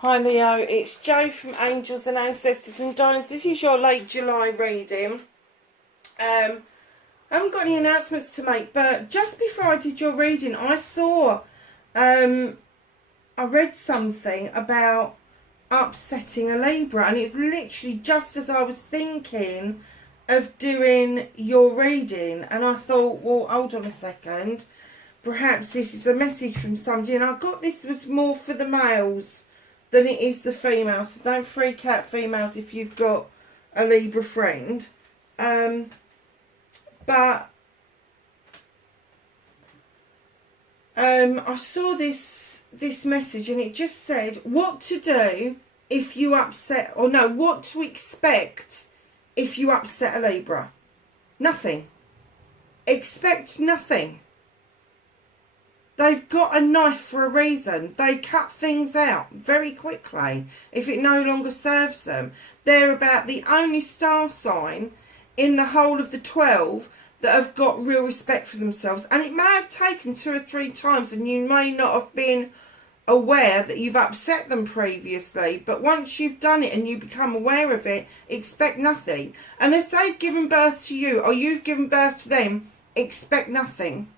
Hi Leo, it's Jo from Angels and Ancestors and Diamonds. This is your late July reading. I haven't got any announcements to make, but just before I did your reading, I saw, I read something about upsetting a Libra, and it's literally just as I was thinking of doing your reading, and I thought, well, hold on a second, perhaps this is a message from somebody, and I got this was more for the males than it is the females, so don't freak out, females, if you've got a Libra friend. But I saw this message, and it just said what to do if you upset, or no, what to expect if you upset a Libra. Nothing. Expect nothing. They've got a knife for a reason. They cut things out very quickly if it no longer serves them. They're about the only star sign in the whole of the 12 that have got real respect for themselves. And it may have taken 2 or 3 times, and you may not have been aware that you've upset them previously. But once you've done it and you become aware of it, expect nothing. Unless they've given birth to you or you've given birth to them, expect nothing.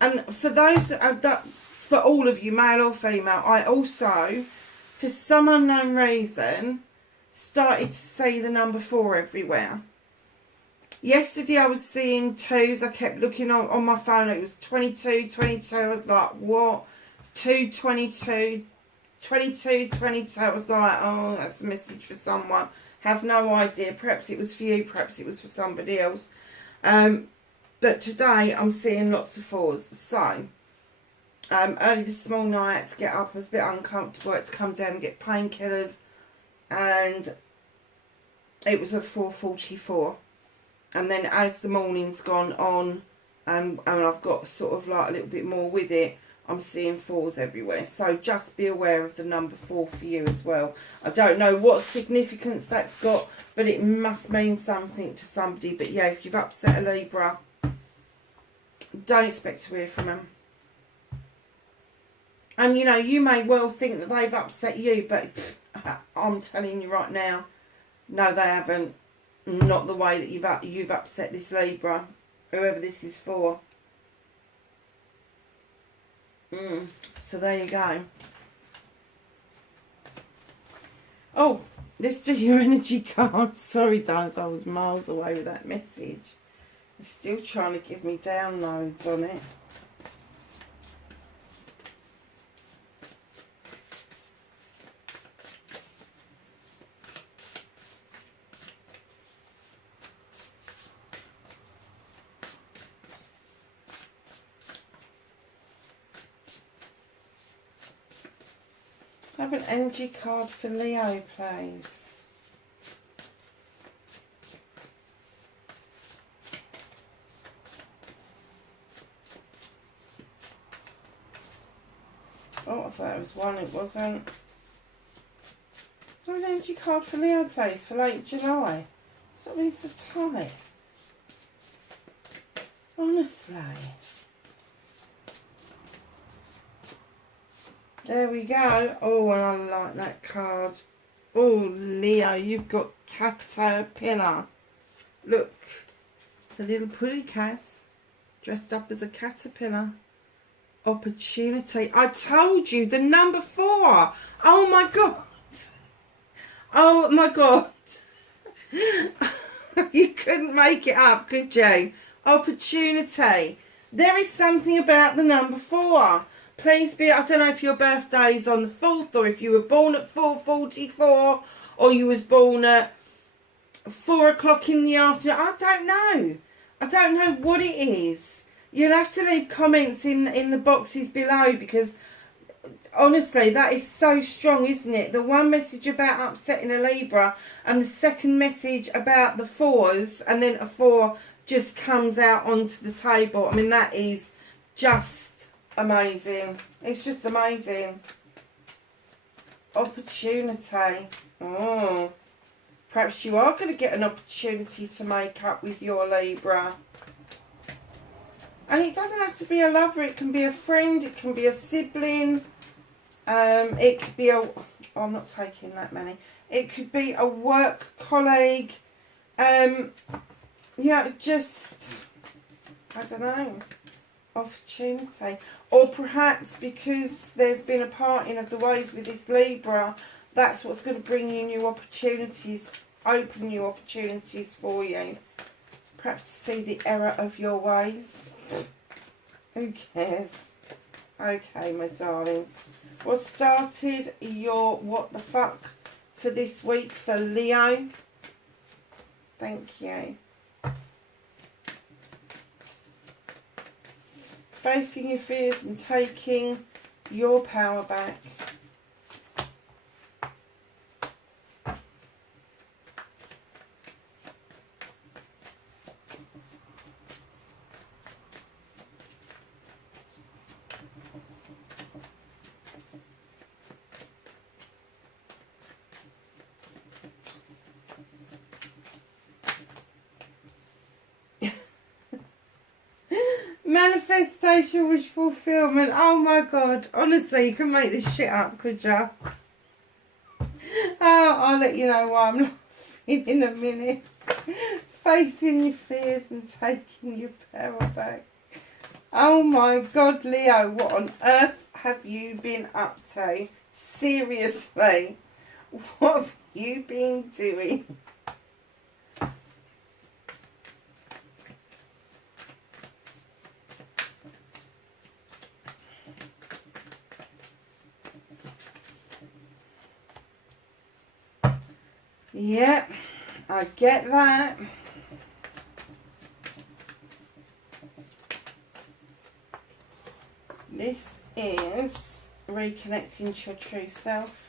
And for those for all of you, male or female, I also, for some unknown reason, started to see the number 4 everywhere. Yesterday I was seeing 2s. I kept looking on my phone. It was 22, 22. I was like, what? 2, 22, 22, 22. I was like, oh, that's a message for someone. Have no idea. Perhaps it was for you. Perhaps it was for somebody else. But today I'm seeing lots of 4s. So, early this morning I had to get up. I was a bit uncomfortable. I had to come down and get painkillers. And it was at 4:44. And then as the morning's gone on, and I've got sort of like a little bit more with it, I'm seeing 4s everywhere. So just be aware of the number 4 for you as well. I don't know what significance that's got, but it must mean something to somebody. But yeah, if you've upset a Libra, don't expect to hear from them. And you know, you may well think that they've upset you, but I'm telling you right now, no, they haven't. Not the way that you've upset this Libra, whoever this is for. So there you go. Oh, let's do your energy cards. Sorry, darlings, I was miles away with that message. It's still trying to give me downloads on it. Have an energy card for Leo, please. Oh, I thought it was one, it wasn't. Have an energy card for Leo, please, for late July. Stop being so tight. Honestly. There we go. Oh, and I like that card. Oh, Leo, you've got caterpillar. Look, it's a little pulley cat dressed up as a caterpillar. Opportunity. I told you, the number 4. Oh my God. Oh my God. You couldn't make it up, could you? Opportunity. There is something about the number 4. Please be, I don't know if your birthday is on the 4th, or if you were born at 4:44, or you was born at 4 o'clock in the afternoon. I don't know. I don't know what it is. You'll have to leave comments in the boxes below, because honestly, that is so strong, isn't it? The one message about upsetting a Libra, and the second message about the 4s, and then a 4 just comes out onto the table. I mean, that is just amazing. It's just amazing. Opportunity. Oh, perhaps you are going to get an opportunity to make up with your Libra. And it doesn't have to be a lover. It can be a friend. It can be a sibling. It could be a... Oh, I'm not taking that many. It could be a work colleague. Yeah, just... I don't know. Opportunity. Or perhaps because there's been a parting of the ways with this Libra, that's what's going to bring you new opportunities. Open new opportunities for you. Perhaps see the error of your ways. Who cares? Okay, my darlings. What started your what the fuck for this week for Leo? Thank you. Facing your fears and taking your power back. Manifestation, wish fulfillment. Oh my god. Honestly, you can make this shit up, could ya? Oh, I'll let you know why I'm laughing in a minute. Facing your fears and taking your power back. Oh my god, Leo. What on earth have you been up to? Seriously. What have you been doing? Yep, I get that. This is reconnecting to your true self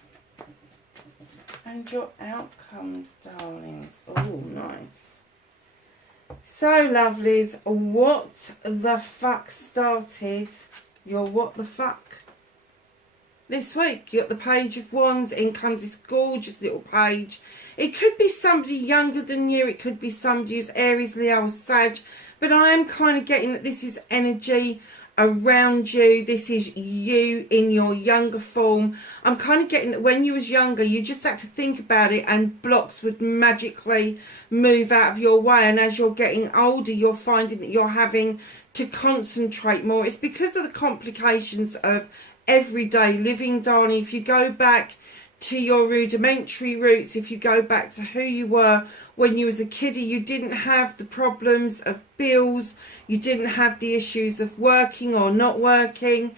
and your outcomes, darlings. Oh, nice. So, lovelies, what the fuck started your what the fuck this week? You got the Page of Wands. In comes this gorgeous little page. It could be somebody younger than you. It could be somebody who's Aries, Leo or Sag. But I am kind of getting that this is energy around you. This is you in your younger form. I'm kind of getting that when you was younger, you just had to think about it and blocks would magically move out of your way. And as you're getting older, you're finding that you're having to concentrate more. It's because of the complications of everyday living, darling. If you go back to your rudimentary roots, if you go back to who you were when you was a kiddie, you didn't have the problems of bills, you didn't have the issues of working or not working.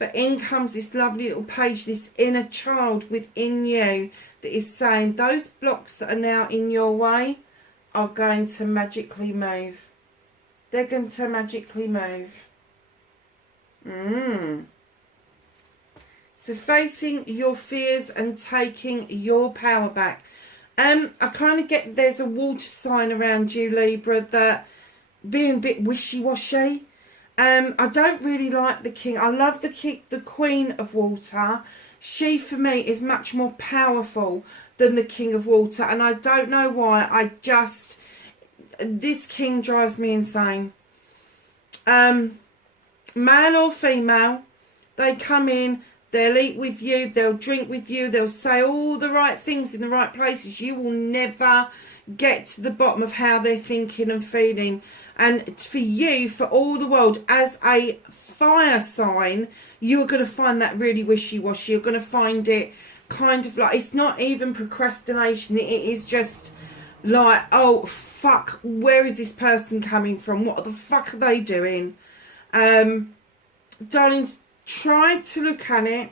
But in comes this lovely little page, this inner child within you that is saying those blocks that are now in your way are going to magically move. They're going to magically move. So facing your fears and taking your power back. I kind of get there's a water sign around you, Libra, that being a bit wishy-washy. I don't really like the king. I love the queen of water. She, for me, is much more powerful than the king of water. And I don't know why. This king drives me insane. Male or female, they come in. They'll eat with you, they'll drink with you, they'll say all the right things in the right places. You will never get to the bottom of how they're thinking and feeling. And for you, for all the world, as a fire sign, you are going to find that really wishy-washy. You're going to find it kind of like, it's not even procrastination. It is just like, oh, fuck, where is this person coming from? What the fuck are they doing? Darlings, try to look at it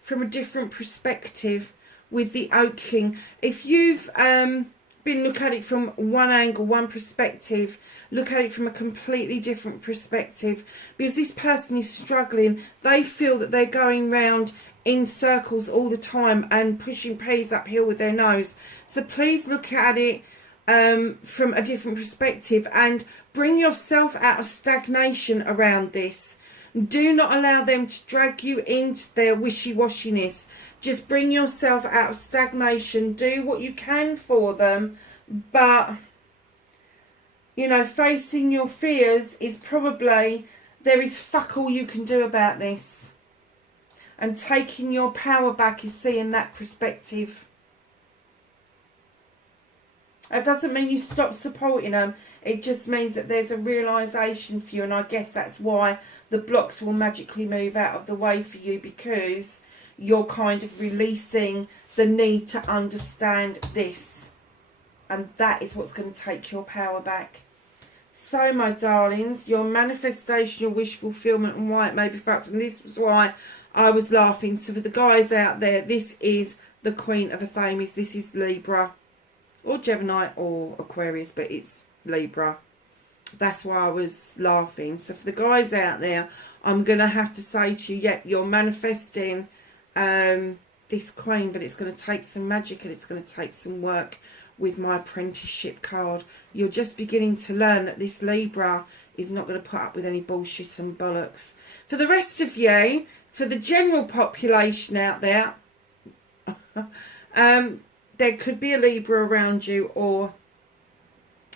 from a different perspective with the Oak King. If you've been looking at it from one angle, one perspective, look at it from a completely different perspective, because this person is struggling. They feel that they're going round in circles all the time and pushing peas uphill with their nose. So please look at it from a different perspective and bring yourself out of stagnation around this. Do not allow them to drag you into their wishy-washiness. Just bring yourself out of stagnation. Do what you can for them. But you know, facing your fears is probably, there is fuck all you can do about this. And taking your power back is seeing that perspective. That doesn't mean you stop supporting them. It just means that there's a realisation for you. And I guess that's why the blocks will magically move out of the way for you, because you're kind of releasing the need to understand this. And that is what's going to take your power back. So, my darlings, your manifestation, your wish fulfillment, and why it may be facts. And this was why I was laughing. So for the guys out there, this is the Queen of Athames. This is Libra or Gemini or Aquarius, but it's Libra. That's why I was laughing. So for the guys out there, I'm going to have to say to you, yeah, you're manifesting this Queen, but it's going to take some magic and it's going to take some work with my apprenticeship card. You're just beginning to learn that this Libra is not going to put up with any bullshit and bollocks. For the rest of you, for the general population out there, there could be a Libra around you, or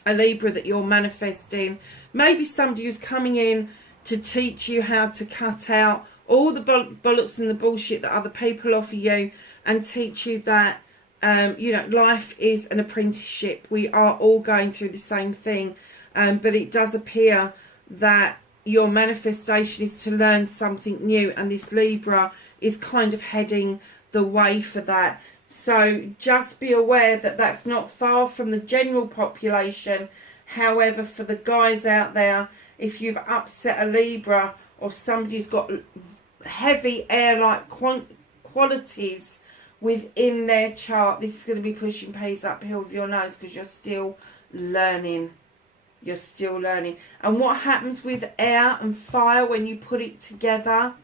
a Libra that you're manifesting. Maybe somebody who's coming in to teach you how to cut out all the bollocks and the bullshit that other people offer you, and teach you that, you know, life is an apprenticeship. We are all going through the same thing, but it does appear that your manifestation is to learn something new, and this Libra is kind of heading the way for that. So just be aware that that's not far from the general population. However, for the guys out there, if you've upset a Libra, or somebody's got heavy air-like qualities within their chart, this is going to be pushing pace uphill with your nose, because you're still learning. You're still learning. And what happens with air and fire when you put it together?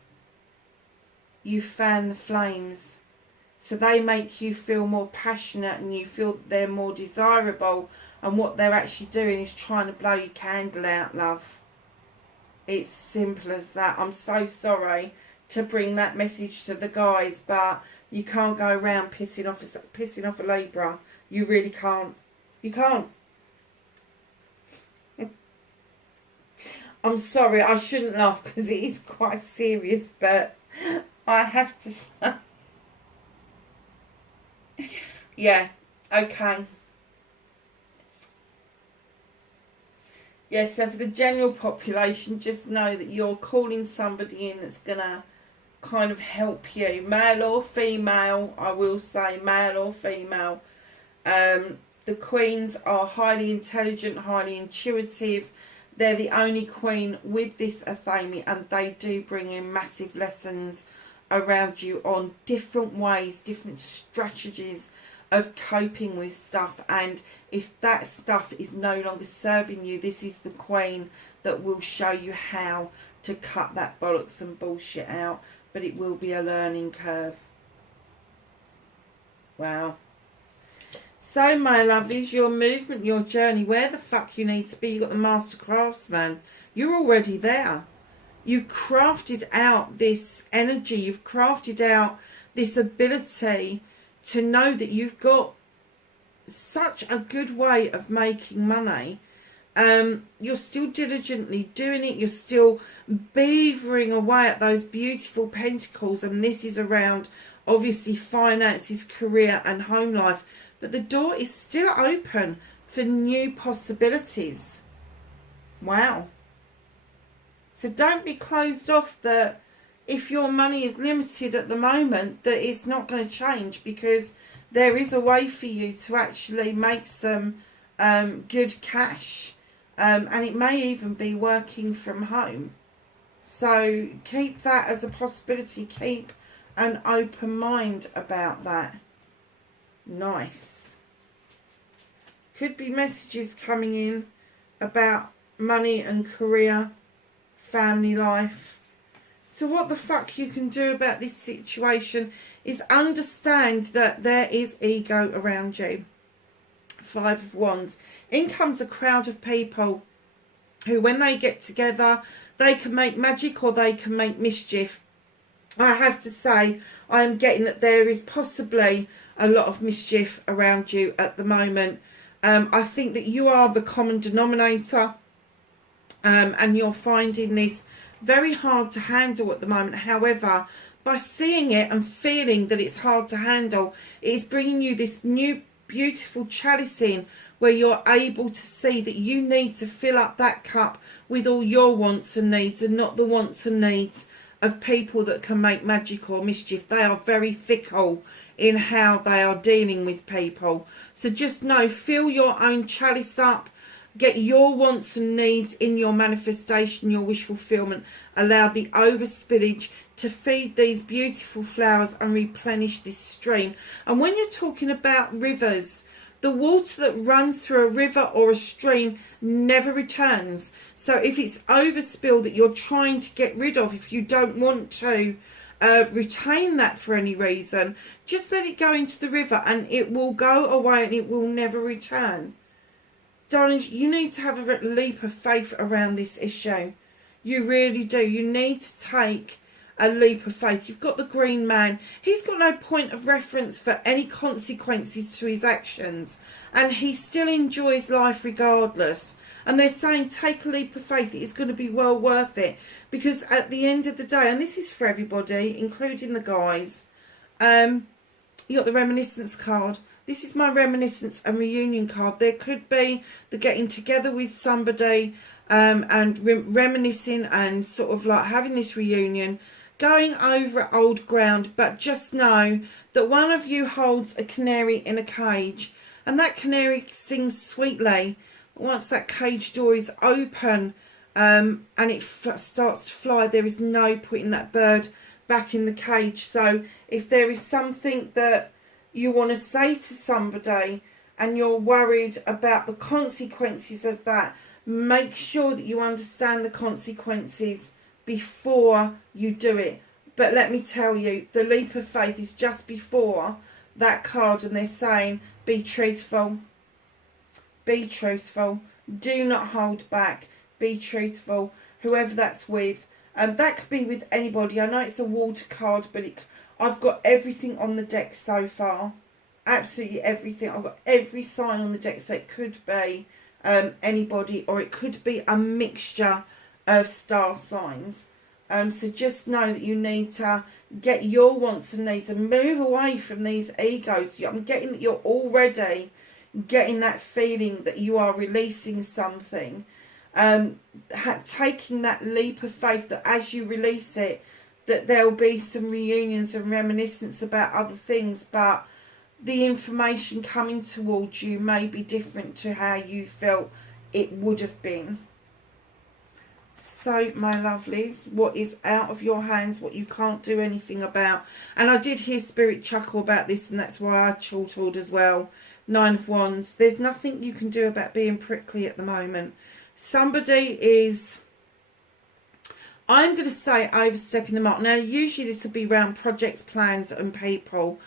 You fan the flames. So they make you feel more passionate, and you feel that they're more desirable. And what they're actually doing is trying to blow your candle out, love. It's simple as that. I'm so sorry to bring that message to the guys, but you can't go around pissing off a Libra. You really can't. You can't. I'm sorry, I shouldn't laugh because it is quite serious, but I have to say. Yeah, okay. Yeah, so for the general population, just know that you're calling somebody in that's going to kind of help you. Male or female, I will say, male or female. The queens are highly intelligent, highly intuitive. They're the only queen with this Athame, and they do bring in massive lessons around you on different ways, different strategies of coping with stuff. And if that stuff is no longer serving you, this is the queen that will show you how to cut that bollocks and bullshit out. But it will be a learning curve. Wow. So, my lovelies, your movement, your journey, where the fuck you need to be. You've got the Master Craftsman. You're already there. You've crafted out this energy. You've crafted out this ability to know that you've got such a good way of making money. You're still diligently doing it. You're still beavering away at those beautiful pentacles. And this is around, obviously, finances, career and home life. But the door is still open for new possibilities. Wow. So don't be closed off that if your money is limited at the moment, that it's not going to change, because there is a way for you to actually make some good cash. And it may even be working from home. So keep that as a possibility. Keep an open mind about that. Nice. Could be messages coming in about money and career, family life. So what the fuck you can do about this situation is understand that there is ego around you. 5 of Wands. In comes a crowd of people who, when they get together, they can make magic or they can make mischief. I have to say, I am getting that there is possibly a lot of mischief around you at the moment. I think that you are the common denominator, and you're finding this very hard to handle at the moment. However, by seeing it and feeling that it's hard to handle, it is bringing you this new beautiful chalice in, where you're able to see that you need to fill up that cup with all your wants and needs, and not the wants and needs of people that can make magic or mischief. They are very fickle in how they are dealing with people. So just know, fill your own chalice up, get your wants and needs in your manifestation, your wish fulfillment. Allow the overspillage to feed these beautiful flowers and replenish this stream. And when you're talking about rivers, the water that runs through a river or a stream never returns. So if it's overspill that you're trying to get rid of, if you don't want to retain that for any reason, just let it go into the river and it will go away and it will never return. Darlings, you need to have a leap of faith around this issue. You really do. You need to take a leap of faith. You've got the green man. He's got no point of reference for any consequences to his actions, and he still enjoys life regardless. And they're saying take a leap of faith. It's going to be well worth it, because at the end of the day, and this is for everybody, including the guys, you got the reminiscence card. This is my reminiscence and reunion card. There could be the getting together with somebody and reminiscing and sort of like having this reunion, going over old ground. But just know that one of you holds a canary in a cage, and that canary sings sweetly. Once that cage door is open and it starts to fly, there is no putting that bird back in the cage. So if there is something that you want to say to somebody and you're worried about the consequences of that, make sure that you understand the consequences before you do it. But let me tell you, the leap of faith is just before that card, and they're saying be truthful. Be truthful. Do not hold back. Be truthful. Whoever that's with. That could be with anybody. I know it's a water card, but I've got everything on the deck so far. Absolutely everything. I've got every sign on the deck. So it could be anybody, or it could be a mixture of star signs. So just know that you need to get your wants and needs and move away from these egos. I'm getting that you're already getting that feeling that you are releasing something. Taking that leap of faith that as you release it, that there'll be some reunions and reminiscence about other things, but the information coming towards you may be different to how you felt it would have been. So, my lovelies, what is out of your hands, what you can't do anything about. And I did hear Spirit chuckle about this, and that's why I chortled as well. 9 of Wands. There's nothing you can do about being prickly at the moment. Somebody is, I'm going to say, overstepping the mark. Now, usually this will be around projects, plans and people.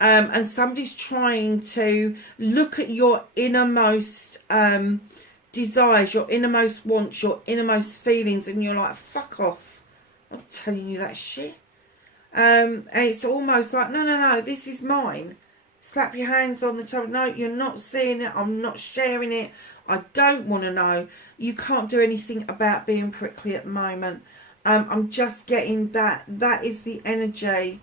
And somebody's trying to look at your innermost desires, your innermost wants, your innermost feelings, and you're like, fuck off. I'm not telling you that shit. And it's almost like, no, this is mine. Slap your hands on the table. No, you're not seeing it. I'm not sharing it. I don't want to know. You can't do anything about being prickly at the moment. I'm just getting that. That is the energy.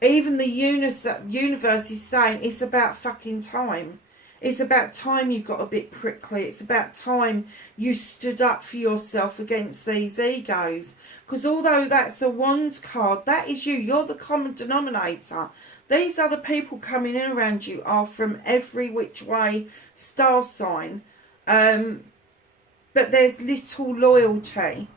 Even the universe is saying it's about fucking time. It's about time you got a bit prickly. It's about time you stood up for yourself against these egos. Because although that's a Wands card, that is you. You're the common denominator. These other people coming in around you are from every which way star sign. But there's little loyalty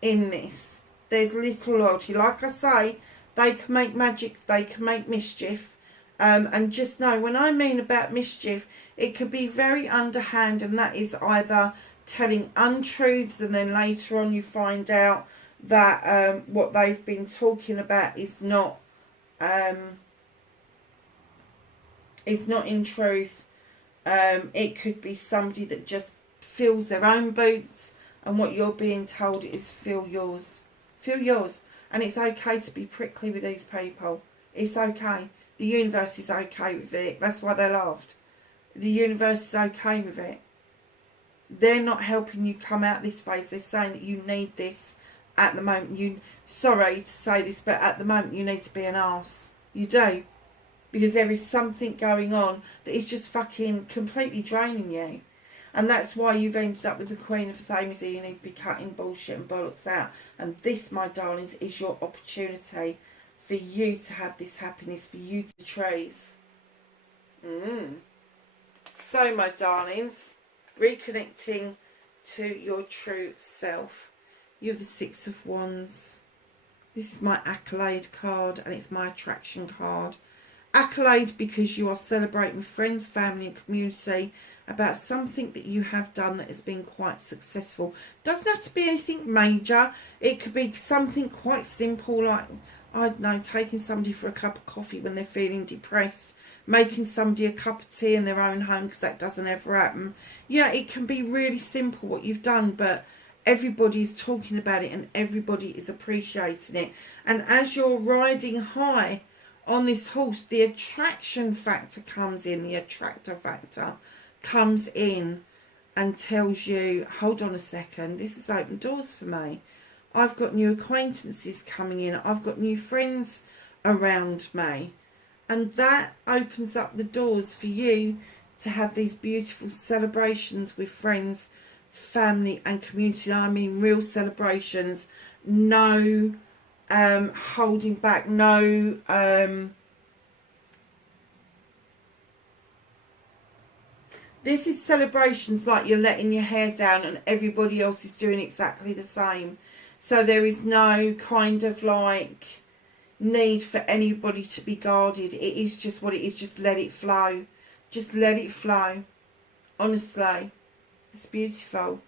in this. There's little loyalty. Like I say, they can make magic, they can make mischief. And just know, when I mean about mischief, it could be very underhand, and that is either telling untruths and then later on you find out that what they've been talking about is not in truth. It could be somebody that just fills their own boots, and what you're being told is fill yours. Fill yours. And it's okay to be prickly with these people. It's okay. The universe is okay with it. That's why they laughed. The universe is okay with it. They're not helping you come out this phase. They're saying that you need this at the moment. Sorry to say this, but at the moment you need to be an arse. You do. Because there is something going on that is just fucking completely draining you. And that's why you've ended up with the Queen of Thames here. You need to be cutting bullshit and bollocks out. And this, my darlings, is your opportunity for you to have this happiness, for you to trace. So, my darlings, reconnecting to your true self. You have the Six of Wands. This is my accolade card and it's my attraction card. Accolade because you are celebrating with friends, family and community about something that you have done that has been quite successful. Doesn't have to be anything major. It could be something quite simple, like, I don't know, taking somebody for a cup of coffee when they're feeling depressed, making somebody a cup of tea in their own home, because that doesn't ever happen. Yeah, it can be really simple what you've done, but everybody's talking about it and everybody is appreciating it. And as you're riding high on this horse, the attraction factor comes in, the attractor factor comes in and tells you, hold on a second, this has opened doors for me. I've got new acquaintances coming in. I've got new friends around me. And that opens up the doors for you to have these beautiful celebrations with friends, family and community. I mean real celebrations. No holding back. No this is celebrations like you're letting your hair down and everybody else is doing exactly the same. So there is no kind of like need for anybody to be guarded. It is just what it is. Just let it flow. Just let it flow. Honestly, it's beautiful.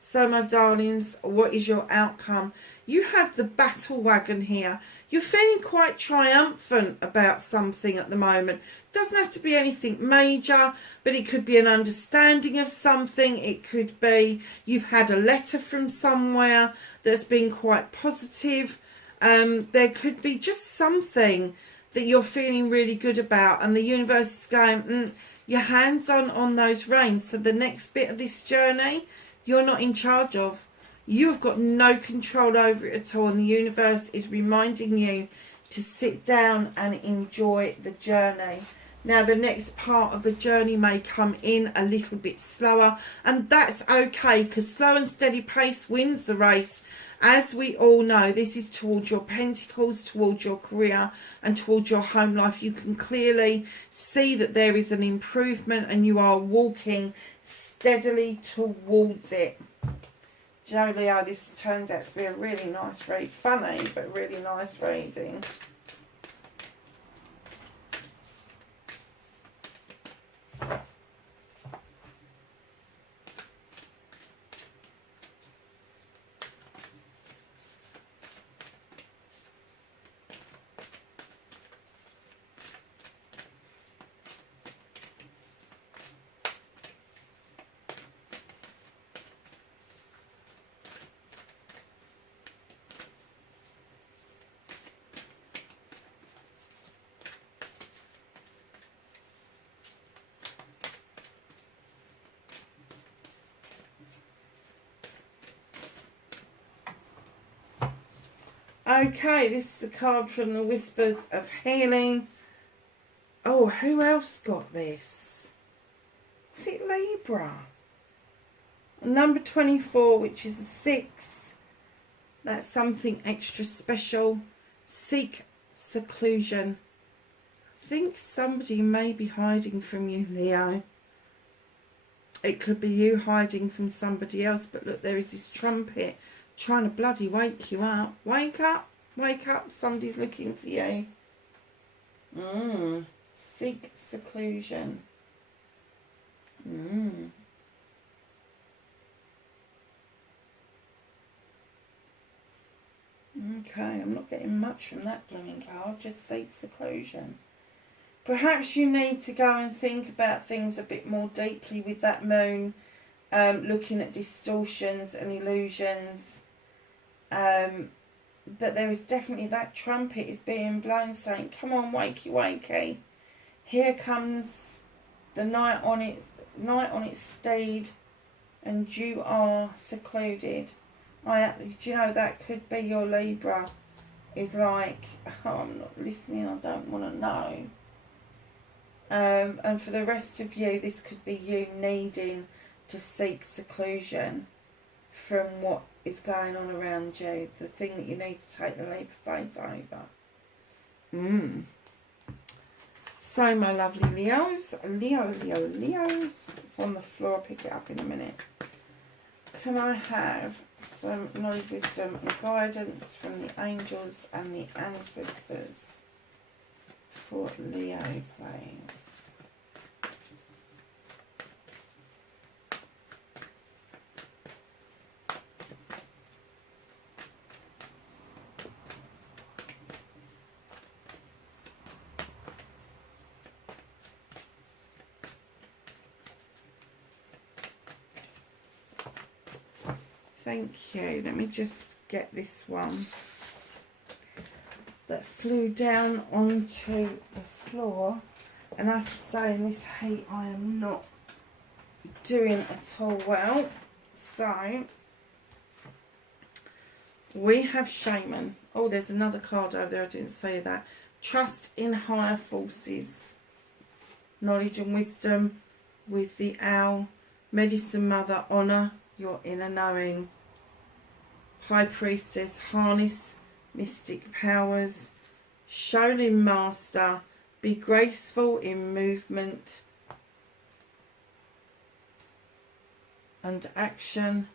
So, my darlings, what is your outcome? You have the battle wagon here. You're feeling quite triumphant about something at the moment. Doesn't have to be anything major, but it could be an understanding of something. It could be you've had a letter from somewhere that's been quite positive. There could be just something that you're feeling really good about, and the universe is going, your hands on those reins. So the next bit of this journey, you're not in charge of. You've got no control over it at all, and the universe is reminding you to sit down and enjoy the journey. Now, the next part of the journey may come in a little bit slower, and that's okay, because slow and steady pace wins the race. As we all know, this is towards your pentacles, towards your career and towards your home life. You can clearly see that there is an improvement and you are walking steadily towards it. Do you know, Leo, this turns out to be a really nice read. Funny, but really nice reading. Okay, this is a card from the Whispers of Healing. Oh, who else got this? Was it Libra? Number 24, which is a 6. That's something extra special. Seek seclusion. I think somebody may be hiding from you, Leo. It could be you hiding from somebody else, but look, there is this trumpet trying to bloody wake you up. Wake up, wake up, somebody's looking for you. Seek seclusion. Okay, I'm not getting much from that blooming card, just seek seclusion. Perhaps you need to go and think about things a bit more deeply with that moon, looking at distortions and illusions. But there is definitely that trumpet is being blown saying, come on, wakey, wakey. Here comes the night on its steed, and you are secluded. Do you know that could be your Libra? Is like, oh, I'm not listening, I don't want to know. And for the rest of you, this could be you needing to seek seclusion from what is going on around you. The thing that you need to take the leap of faith over. So, my lovely Leos, Leos. It's on the floor, I'll pick it up in a minute. Can I have some knowledge, wisdom and guidance from the angels and the ancestors for Leo, please? Thank you. Let me just get this one that flew down onto the floor. And I have to say, in this heat, I am not doing at all well. So, we have Shaman. Oh, there's another card over there. I didn't say that. Trust in higher forces. Knowledge and wisdom with the Owl. Medicine Mother. Honour your inner knowing. High Priestess, harness mystic powers. Shaolin Master, be graceful in movement and action.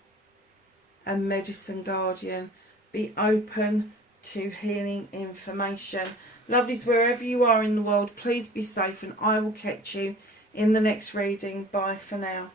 And Medicine Guardian, be open to healing information. Lovelies, wherever you are in the world, please be safe, and I will catch you in the next reading. Bye for now.